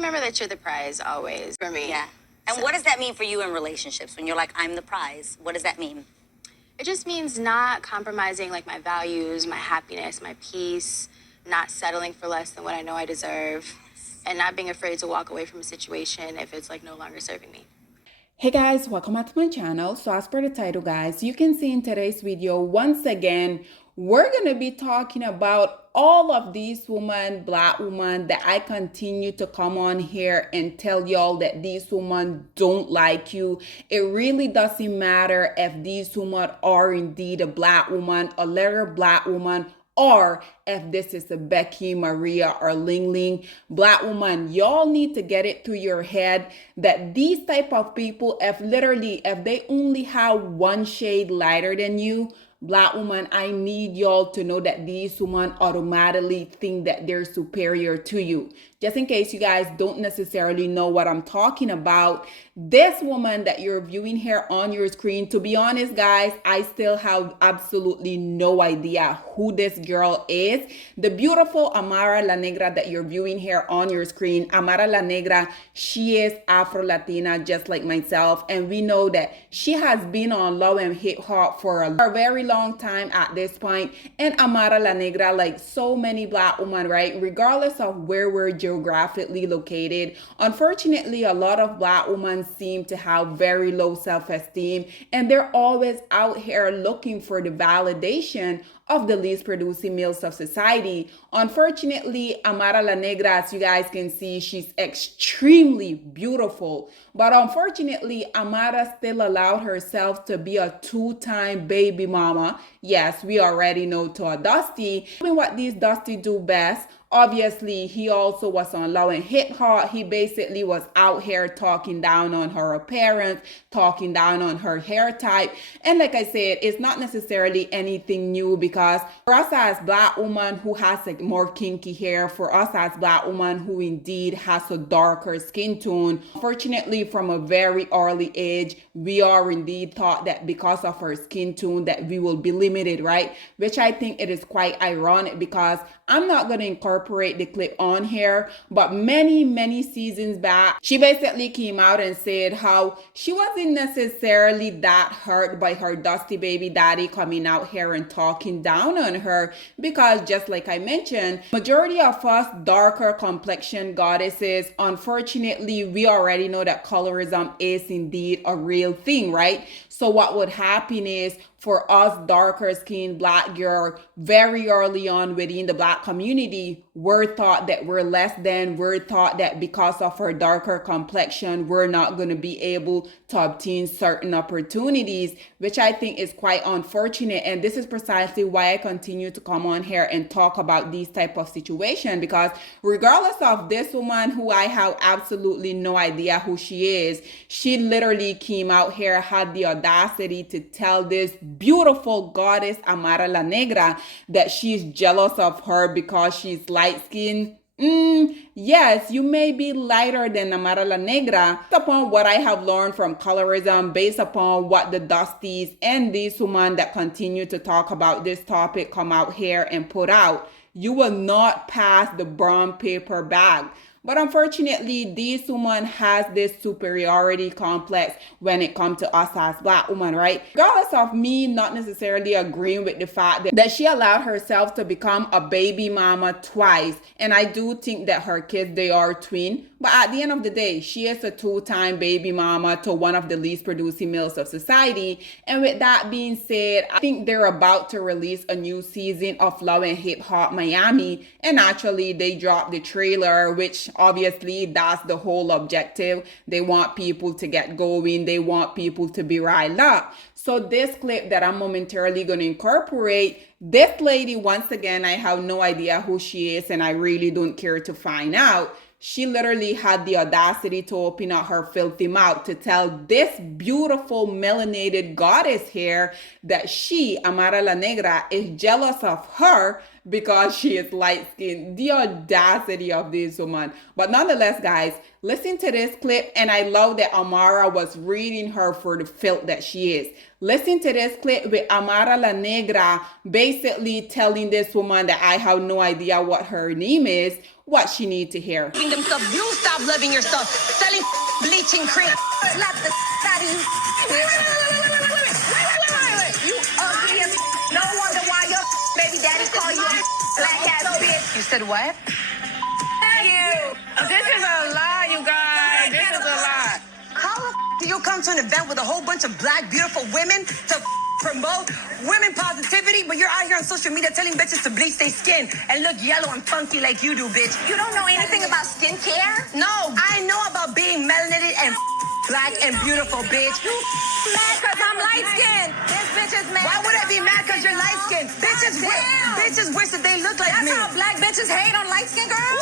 remember that you're the prize always for me. Yeah. And what does that mean for you in relationships when you're like, I'm the prize? What does that mean? It just means not compromising like my values, my happiness, my peace, not settling for less than what I know I deserve, and not being afraid to walk away from a situation if it's like no longer serving me. Hey guys, welcome back to my channel. So as per the title, guys, you can see in today's video, once again, we're going to be talking about all of these women, black women, that I continue to come on here and tell y'all that these women don't like you. It really doesn't matter if these women are indeed a black woman, a letter black woman, or if this is a Becky, Maria, or Ling Ling, black woman, y'all need to get it through your head that these type of people, if they only have one shade lighter than you, black woman, I need y'all to know that these women automatically think that they're superior to you. Just in case you guys don't necessarily know what I'm talking about, this woman that you're viewing here on your screen, to be honest, guys, I still have absolutely no idea who this girl is. The beautiful Amara La Negra that you're viewing here on your screen, Amara La Negra, she is Afro-Latina just like myself. And we know that she has been on Love and Hip Hop for a very long time at this point. And Amara La Negra, like so many black women, right, regardless of where we're geographically located, unfortunately, a lot of black women seem to have very low self-esteem, and they're always out here looking for the validation of the least producing males of society. Unfortunately, Amara La Negra, as you guys can see, she's extremely beautiful. But unfortunately, Amara still allowed herself to be a two-time baby mama. Yes, we already know, to a Dusty. Doing what these Dusty do best. Obviously, he also was on Love and Hip Hop. He basically was out here talking down on her appearance, talking down on her hair type. And like I said, it's not necessarily anything new, because for us as black women who has a more kinky hair, for us as black women who indeed has a darker skin tone, fortunately from a very early age, we are indeed taught that because of our skin tone that we will be limited, right? Which I think it is quite ironic, because I'm not going to incorporate the clip on here, but many seasons back, she basically came out and said how she wasn't necessarily that hurt by her Dusty baby daddy coming out here and talking down on her, because just like I mentioned, majority of us darker complexion goddesses, unfortunately, we already know that colorism is indeed a real thing, right? So what would happen is, for us darker skinned black girl, very early on within the black community, we're taught that we're less than, we're taught that because of our darker complexion, we're not going to be able to obtain certain opportunities, which I think is quite unfortunate. And this is precisely why I continue to come on here and talk about these type of situations, because regardless of this woman who I have absolutely no idea who she is, she literally came out here, had the audacity to tell this beautiful goddess Amara La Negra that she's jealous of her because she's light-skinned. Yes, you may be lighter than Amara La Negra. Based upon what I have learned from colorism, based upon what the Dusties and these women that continue to talk about this topic come out here and put out, you will not pass the brown paper bag. But unfortunately, this woman has this superiority complex when it comes to us as black women, right? Regardless of me not necessarily agreeing with the fact that she allowed herself to become a baby mama twice. And I do think that her kids, they are twin. But at the end of the day, she is a two-time baby mama to one of the least producing males of society. And with that being said, I think they're about to release a new season of Love and Hip Hop Miami. And actually, they dropped the trailer, which obviously that's the whole objective. They want people to get going. They want people to be riled up. So this clip that I'm momentarily going to incorporate, this lady, once again, I have no idea who she is, and I really don't care to find out. She literally had the audacity to open up her filthy mouth to tell this beautiful melanated goddess here that she, Amara La Negra, is jealous of her because she is light skinned. The audacity of this woman. But nonetheless, guys, listen to this clip, and I love that Amara was reading her for the filth that she is. Listen to this clip with Amara La Negra basically telling this woman that I have no idea what her name is, what she needs to hear. Themselves, you stop loving yourself. Selling bleaching cream. Slap the out of you. Wait. You ugly as no wonder why your baby daddy call you a black ass bitch. You said what? Thank you. This is a lie, you guys. This is a lie. How the do you come to an event with a whole bunch of black, beautiful women to promote women positivity, but you're out here on social media telling bitches to bleach their skin and look yellow and funky like you do, bitch? You don't know anything about skincare? No, I know about being melanated and black and beautiful, bitch. You mad because I'm light skinned. This bitch is mad. Why would I be mad because you're light skinned? Bitches wish that they look like me. That's how black bitches hate on light skinned girls?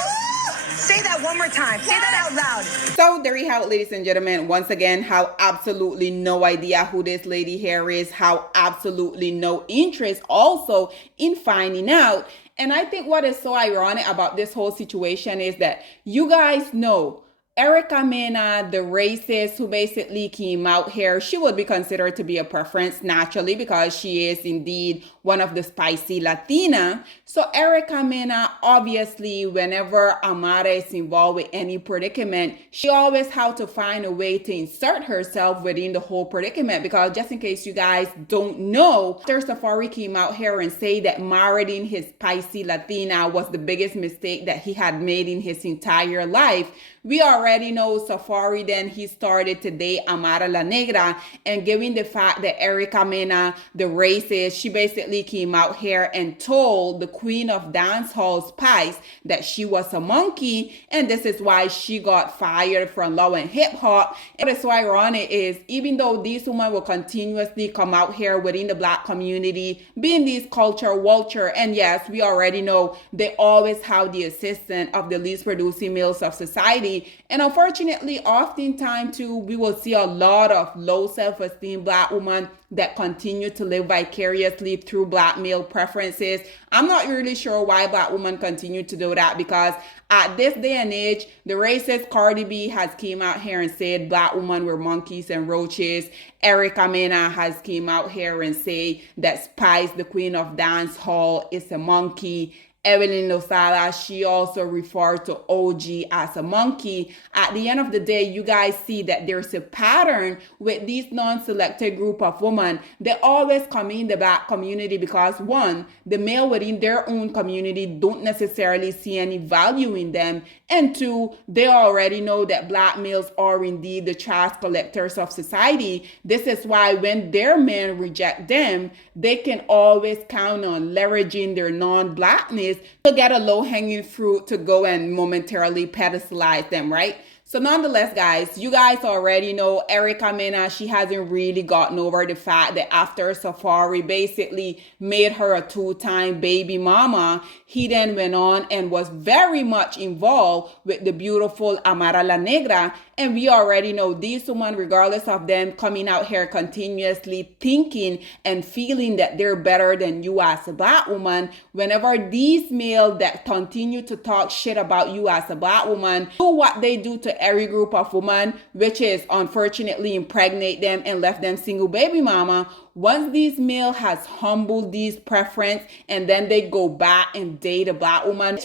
Say that one more time. Say that out loud. So there you have it, ladies and gentlemen. Once again, how absolutely no idea who this lady here is, how absolutely no interest also in finding out. And I think what is so ironic about this whole situation is that you guys know Erica Mena, the racist who basically came out here, she would be considered to be a preference naturally because she is indeed one of the spicy Latina. So Erica Mena, obviously, whenever Amara is involved with any predicament, she always had to find a way to insert herself within the whole predicament, because just in case you guys don't know, after Safari came out here and say that marrying his spicy Latina was the biggest mistake that he had made in his entire life, we already know Safari then he started to date Amara La Negra, and given the fact that Erica Mena, the racist, she basically came out here and told the queen of dancehall Spice that she was a monkey, and this is why she got fired from Love and Hip Hop. And what's so ironic is, even though these women will continuously come out here within the black community, being these culture vulture, and yes, we already know they always have the assistance of the least producing males of society. And unfortunately, oftentimes too, we will see a lot of low self-esteem black women that continue to live vicariously through black male preferences. I'm not really sure why black women continue to do that, because at this day and age, the racist Cardi B has came out here and said black women were monkeys and roaches. Erica Mena has came out here and say that Spice, the queen of dance hall, is a monkey. Evelyn Lozada, she also referred to OG as a monkey. At the end of the day, you guys see that there's a pattern with these non-selected group of women. They always come in the black community because, one, the male within their own community don't necessarily see any value in them, and two, they already know that black males are indeed the trash collectors of society. This is why when their men reject them, they can always count on leveraging their non-blackness to get a low-hanging fruit to go and momentarily pedestalize them, right? So nonetheless, guys, you guys already know Erica Mena, she hasn't really gotten over the fact that after Safari basically made her a two-time baby mama, he then went on and was very much involved with the beautiful Amara La Negra. And we already know these women, regardless of them coming out here continuously thinking and feeling that they're better than you as a black woman, whenever these males that continue to talk shit about you as a black woman do what they do to every group of women, which is unfortunately impregnate them and left them single baby mama, once these male has humbled these preference and then they go back and date a black woman,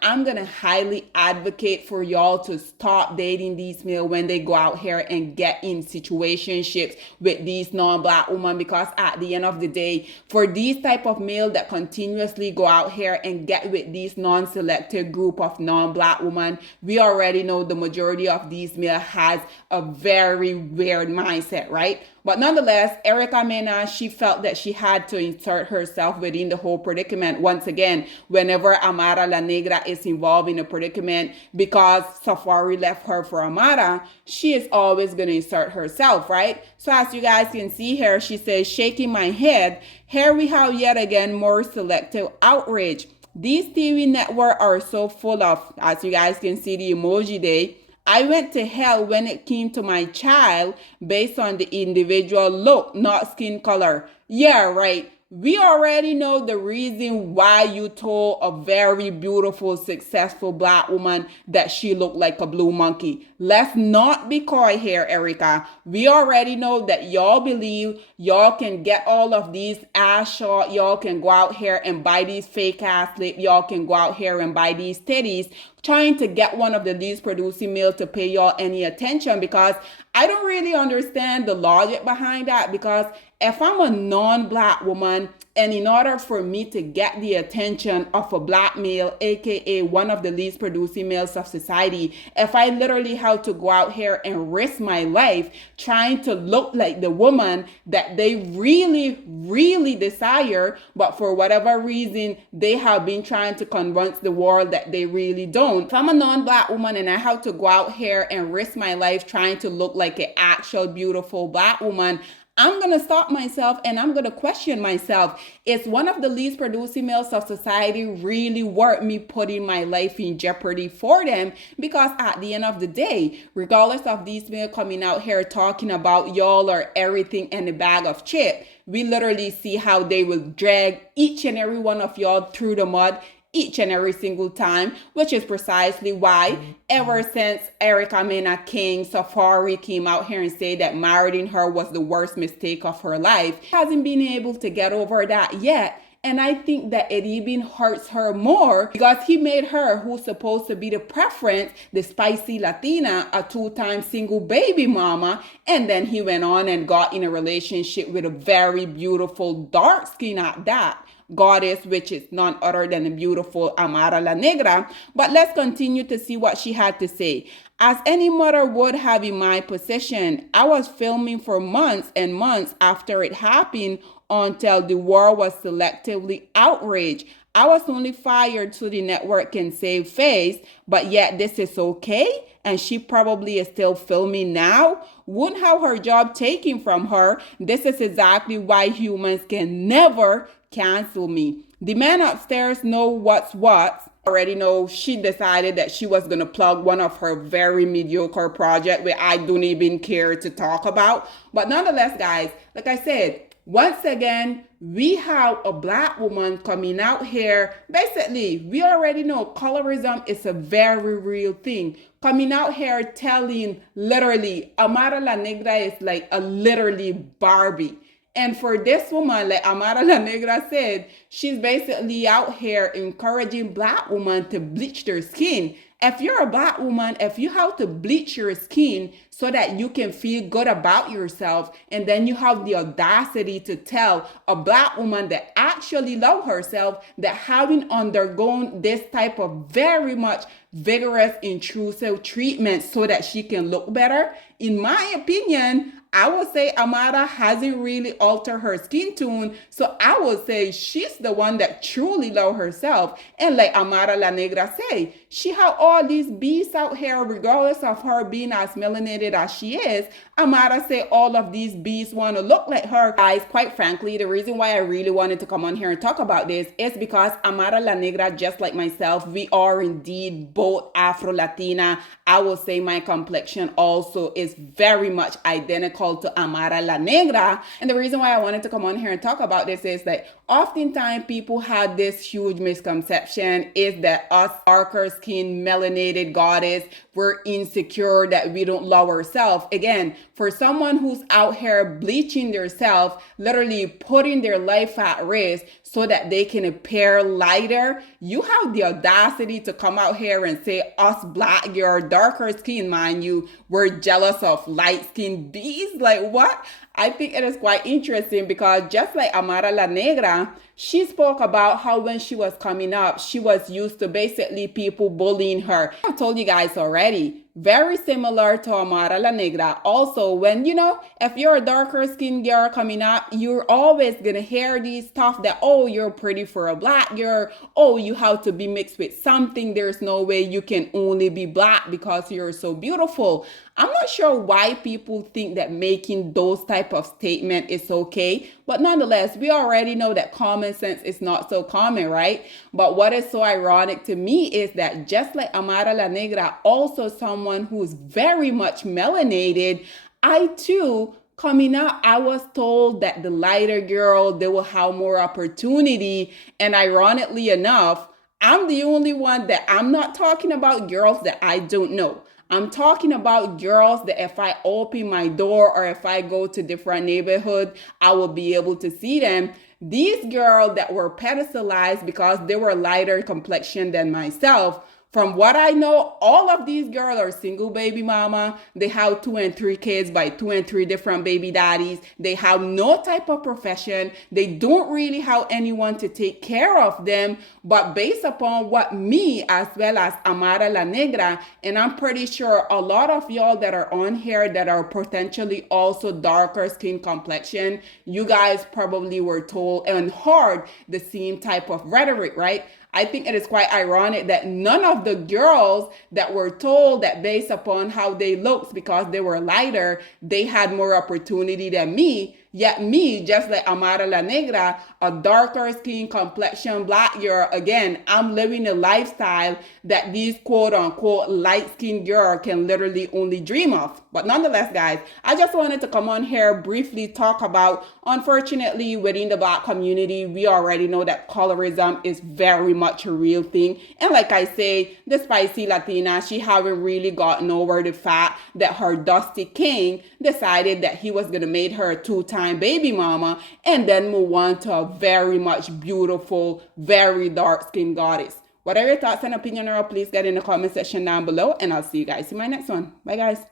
I'm gonna highly advocate for y'all to stop dating these male when they go out here and get in situationships with these non-black women, because at the end of the day, for these type of male that continuously go out here and get with these non-selected group of non-black women, we already know the majority of these male has a very weird mindset, right? But nonetheless, Erica Mena, she felt that she had to insert herself within the whole predicament once again whenever Amara La Negra is involved in a predicament, because Safari left her for Amara. She is always going to insert herself, right? So as you guys can see here, she says, shaking my head, here we have yet again more selective outrage. These TV networks are so full of, as you guys can see the emoji there, I went to hell when it came to my child based on the individual look, not skin color. Yeah, right. we already know the reason why you told a very beautiful, successful black woman that she looked like a blue monkey. Let's not be coy here, Erica. We already know that y'all believe y'all can get all of these ass shot, y'all can go out here and buy these fake ass lip, y'all can go out here and buy these titties, trying to get one of the least producing male to pay y'all any attention, because I don't really understand the logic behind that. Because if I'm a non-black woman, and in order for me to get the attention of a black male, aka one of the least producing males of society, if I literally have to go out here and risk my life trying to look like the woman that they really, really desire, but for whatever reason, they have been trying to convince the world that they really don't. If I'm a non-black woman and I have to go out here and risk my life trying to look like an actual beautiful black woman, I'm going to stop myself and I'm going to question myself. Is one of the least producing males of society really worth me putting my life in jeopardy for them? Because at the end of the day, regardless of these males coming out here talking about y'all or everything in a bag of chips, we literally see how they will drag each and every one of y'all through the mud each and every single time, which is precisely why ever since Erica Mena King Safari came out here and said that marrying her was the worst mistake of her life, hasn't been able to get over that yet. And I think that it even hurts her more because he made her, who's supposed to be the preference, the spicy Latina, a 2-time single baby mama. And then he went on and got in a relationship with a very beautiful dark skin at that goddess, which is none other than the beautiful Amara La Negra. But let's continue to see what she had to say. As any mother would have in my position, I was filming for months and months after it happened until the world was selectively outraged. I was only fired so the network can save face, but yet this is okay? And she probably is still filming now? Wouldn't have her job taken from her. This is exactly why humans can never cancel me. The man upstairs know what's what. Already know she decided that she was going to plug one of her very mediocre project where I don't even care to talk about. But nonetheless, guys, like I said, once again, we have a black woman coming out here. Basically, we already know colorism is a very real thing. Coming out here telling literally, Amara La Negra is like a literally Barbie. And for this woman, like Amara La Negra said, she's basically out here encouraging black women to bleach their skin. If you're a black woman, if you have to bleach your skin so that you can feel good about yourself, and then you have the audacity to tell a black woman that actually loves herself that having undergone this type of very much vigorous, intrusive treatment so that she can look better, in my opinion, I would say Amara hasn't really altered her skin tone. So I would say she's the one that truly loves herself. And like Amara La Negra say, she have all these beasts out here, regardless of her being as melanated as she is. Amara say all of these beasts want to look like her. Guys, quite frankly, the reason why I really wanted to come on here and talk about this is because Amara La Negra, just like myself, we are indeed both Afro-Latina. I will say my complexion also is very much identical to Amara La Negra. And the reason why I wanted to come on here and talk about this is that oftentimes people had this huge misconception is that us darker skin melanated goddess, we're insecure, that we don't love ourselves. Again, for someone who's out here bleaching themselves, literally putting their life at risk so that they can appear lighter, you have the audacity to come out here and say us black, your darker skin, mind you, we're jealous of light skinned bees. Like what? I think it is quite interesting because just like Amara La Negra, she spoke about how when she was coming up, she was used to basically people bullying her. I told you guys already, very similar to Amara La Negra. Also, when, if you're a darker skinned girl coming up, you're always going to hear these stuff that, oh, you're pretty for a black girl. Oh, you have to be mixed with something. There's no way you can only be black because you're so beautiful. I'm not sure why people think that making those type of statement is okay, but nonetheless, we already know that common sense is not so common, right? But what is so ironic to me is that just like Amara La Negra, also someone who's very much melanated, I too coming up, I was told that the lighter girl, they will have more opportunity. And ironically enough, I'm the only one that I'm not talking about girls that I don't know. I'm talking about girls that if I open my door or if I go to different neighborhood, I will be able to see them. These girls that were pedestalized because they were lighter complexion than myself, from what I know, all of these girls are single baby mama. They have 2 and 3 kids by 2 and 3 different baby daddies. They have no type of profession. They don't really have anyone to take care of them. But based upon what me, as well as Amara La Negra, and I'm pretty sure a lot of y'all that are on here that are potentially also darker skin complexion, you guys probably were told and heard the same type of rhetoric, right? I think it is quite ironic that none of the girls that were told that based upon how they looked because they were lighter, they had more opportunity than me. Yet me, just like Amara La Negra, a darker skin complexion black girl, again, I'm living a lifestyle that these quote unquote light skinned girl can literally only dream of. But nonetheless, guys, I just wanted to come on here briefly talk about, unfortunately, within the black community, we already know that colorism is very much a real thing. And like I say, the spicy Latina, she haven't really gotten over the fact that her dusty king decided that he was going to make her a 2-time baby mama and then move on to a very much beautiful, very dark skinned goddess. What are your thoughts and opinion, or please get in the comment section down below, and I'll see you guys in my next one. Bye, guys.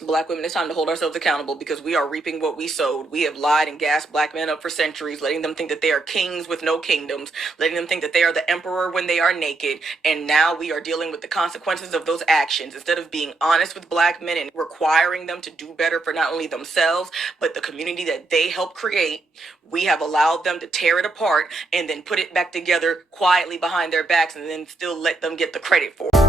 Black women, it's time to hold ourselves accountable because we are reaping what we sowed. We have lied and gassed black men up for centuries, letting them think that they are kings with no kingdoms, letting them think that they are the emperor when they are naked. And now we are dealing with the consequences of those actions. Instead of being honest with black men and requiring them to do better for not only themselves, but the community that they helped create, we have allowed them to tear it apart and then put it back together quietly behind their backs and then still let them get the credit for it.